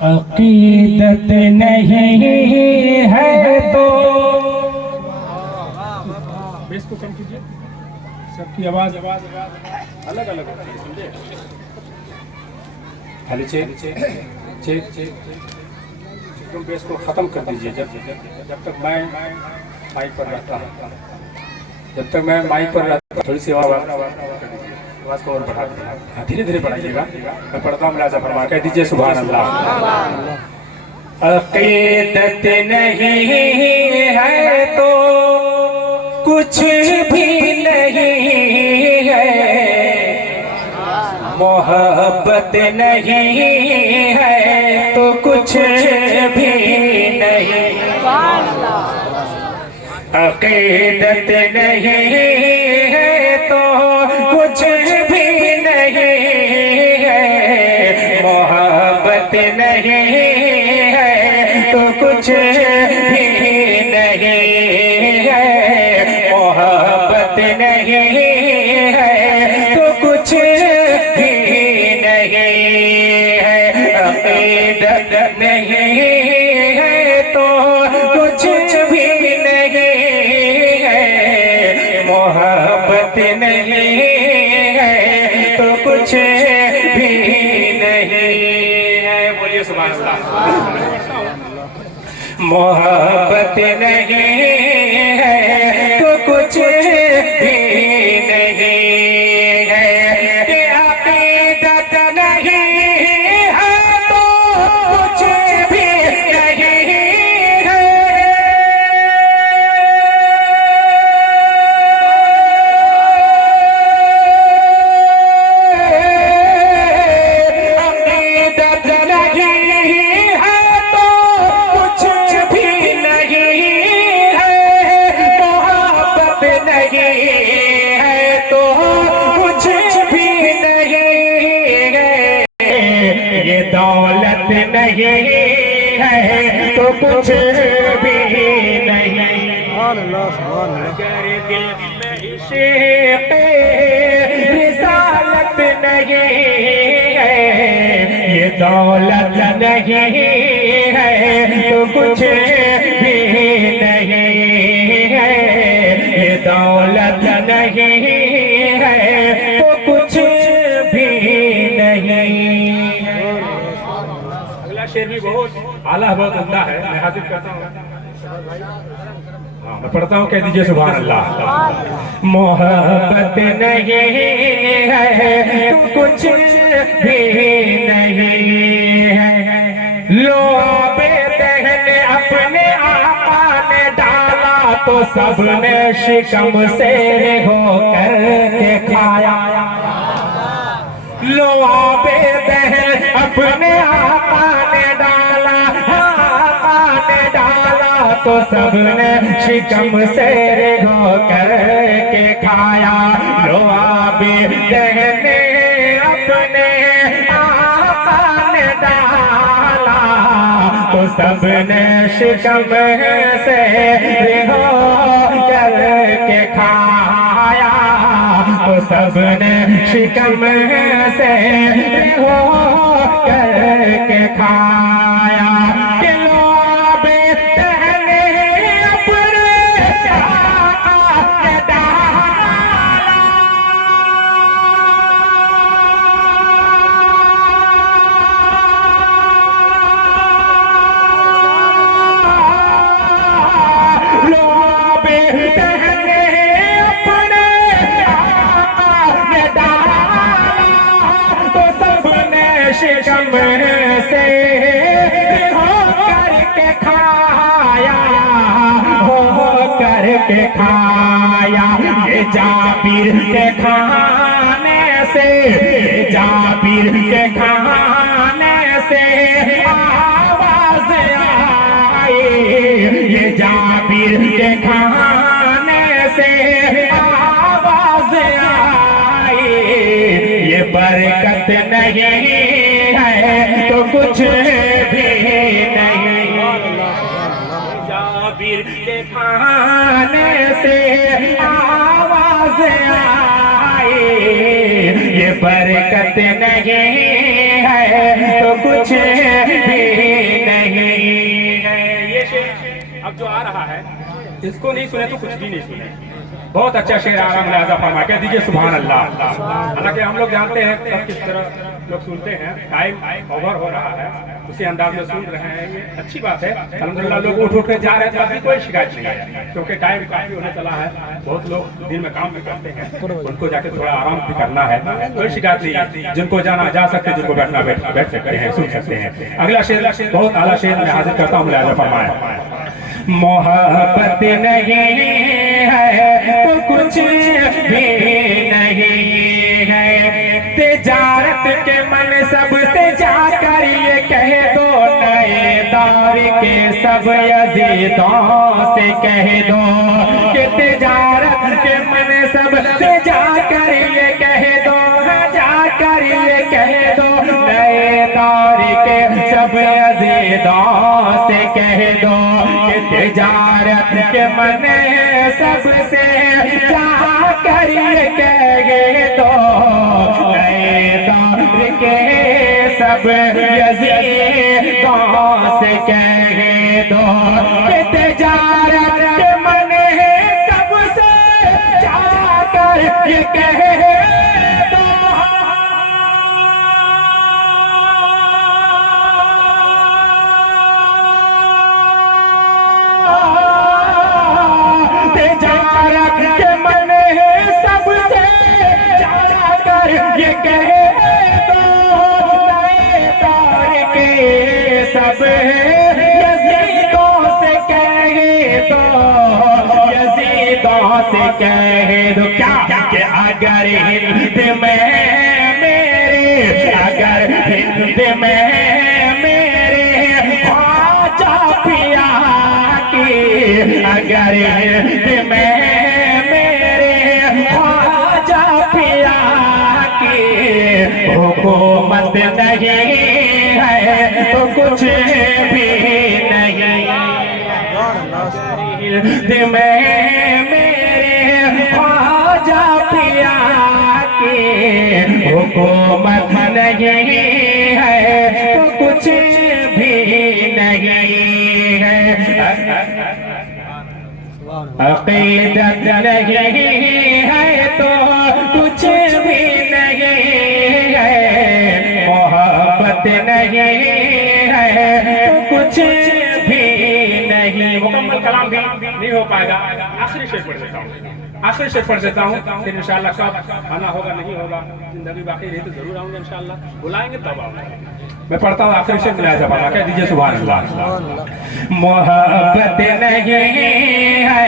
अकीदत नहीं है तो बेस को कम कीजिए, सबकी आवाज अलग अलग होती है, समझे? खाली चेक चेक चेक तुम बेस को खत्म कर दीजिए जब तक मैं माइक पर रहता हूँ, थोड़ी सी आवाज को और बढ़ा दीजिए, धीरे धीरे बढ़ाइएगा। मैं पढ़ता हूँ, मुलाजा फरमा कह दीजिए सुभान अल्लाह। अकीदत नहीं है तो कुछ भी नहीं है, मोहब्बत नहीं है तो कुछ भी नहीं, अकीदत नहीं है तो कुछ भी नहीं है, मोहब्बत नहीं है तो कुछ भी नहीं है, मोहब्बत नहीं है तो कुछ भी नहीं है, अकीदत नहीं है तो कुछ भी नहीं है, मोहब्बत नहीं है तो कुछ भी नहीं है। बोलिए सुभान अल्लाह। मोहब्बत नहीं है तो कुछ भी नहीं है, अकीदत नहीं है तो कुछ भी नहीं है, अकीदत नहीं है तो कुछ भी नहीं है, मोहब्बत नहीं है तो कुछ भी नहीं है, ये दौलत नहीं है तो कुछ भी नहीं, अगर दिल में इश्क़ रिसालत नहीं है, ये दौलत नहीं है तो कुछ भी नहीं है, ये दौलत नहीं है तो कुछ भी नहीं है। अगला शेर भी बहुत आला बहुत उम्दा है, मैं हाजिर करता हूँ। हाँ, मैं पढ़ता हूँ, कह दीजिए सुभान अल्लाह। मोहब्बत नहीं है तो कुछ भी नहीं है, लो आबे बहन अपने आका ने डाला तो सबने शिकम से होकर के खाया, लो आबे बहन अपने आका ने डाला, आका ने डाला तो सबने शिकम से होकर के खाया, लो आबे बहन अपने आका ने डाला तो सबने शिकम से हो करके खाया, तो सबने शिकम से हो करके खाया, शिकम से हो करके खाया, हो करके खाया, ये जाबिर के खाने से, जाबिर के खाने से आवाज आई, ये जाबिर के खाने से आवाज आई, ये बरकत नहीं तो कुछ भी नहीं, जाबिर के खाने से आवाज आई, ये बरकत नहीं है तो कुछ भी इसको नहीं सुने तो कुछ भी नहीं सुने। बहुत अच्छा शेर आराम मुलाजा फरमा कह दीजिए सुभान अल्लाह। हालांकि हम लोग जानते हैं सब किस तरह लोग सुनते हैं, टाइम ओवर हो रहा है, उसी अंदाज में सुन रहे हैं, ये अच्छी बात है। अल्हम्दुलिल्लाह लोग उठ के जा रहे हैं, अभी कोई शिकायत नहीं है, क्योंकि टाइम काफी होने चला है। बहुत लोग दिन में काम भी करते हैं, उनको जाके थोड़ा आराम भी करना है, कोई शिकायत नहीं है। जिनको जाना जा सकते, जिनको बैठना बैठ सकते हैं, सुन सकते हैं। अगला शेर बहुत आला शेर मैं हाजिर करता हूँ, मुलाजा फरमाए। मोहब्बत नहीं है तो कुछ भी नहीं है, तिजारत के मन सबसे जाकर ये कह दो, नए दौर के सब यजीदों से कह दो कि तिजारत के मन सबसे जाकर ये कह दो, जाकर ये कह दो, नए दौर के सब यजीदों से कह दो कि तिजारत के मन सबसे जाकर ये कह दो, नए दौर के सब यजीदों से कह दो कि तिजारत के मन सबसे जाकर ये कह दो। तिजारत के मन सबसे जाकर ये कह दो, नए दौर के सब यजीदों से कह दो, यजीदों से कह दो क्या कि अगर हिंद में मेरे, अगर हिंद में मेरे ख्वाजा पिया की, अगर हिंद में मेरे ख्वाजा पिया की हुकूमत नहीं है तो कुछ भी नहीं, दिल में मेरे ख्वाजा पिया की हुकूमत नहीं है तो कुछ भी नहीं है, अक़ीदत नहीं है तो कुछ भी नहीं है, मोहब्बत नहीं है तो कुछ भी नहीं। मुकम्मल कलाम भी नहीं हो पाएगा, आखिरी शेर पढ़ देता हूँ, आखिरी शेर पढ़ देता हूँ, फिर इंशाअल्लाह कब आना होगा नहीं होगा, जिंदगी बाकी रही तो जरूर आऊंगा इंशाअल्लाह, बुलाएंगे तब आऊंगा। मैं पढ़ता हूँ आखिरी शेर मुलाजा फरमा कह दीजिए सुभान अल्लाह। मोहब्बत नहीं है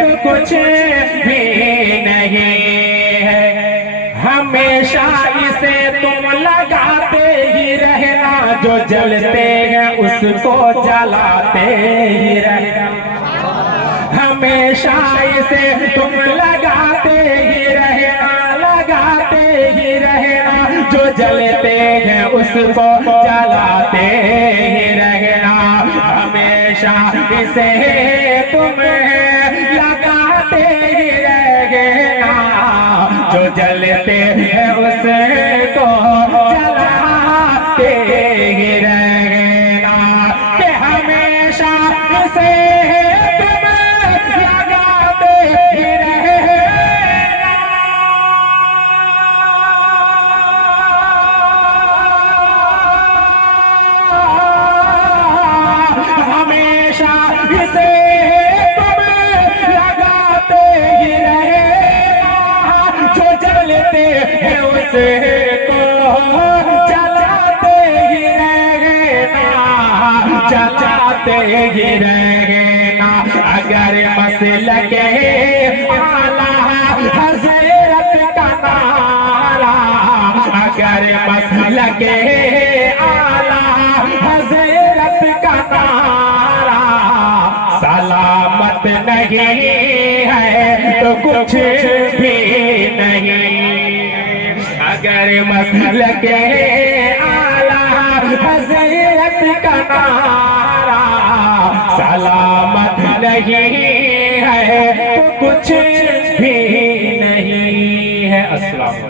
तो कुछ भी नहीं है, हमेशा इसे तुम लगाते ही रहना, जो जलते हैं उसको जलाते ही रहना, हमेशा इसे तुम लगाते ही रहना, लगाते ही रहना, जो जलते हैं उसको जलाते ही रहना, हमेशा इसे तुम लगाते ही रहना, जो जलते हैं उसको जलाते ही रहना, कि हमेशा इसे तुम लगाते ही रहना, हमेशा इसे तुम लगाते ही रहना, जो जलते हैं उसको जलाते ही रहना, जलाते ही रहना। अगर मसलक आला हज़रत का नारा, अगर मसलक आला हज़रत का नारा सलामत नहीं है तो कुछ भी नहीं, अगर मसलक आला हज़रत का नारा सलामत नहीं है तो कुछ भी नहीं है। अस्सलाम।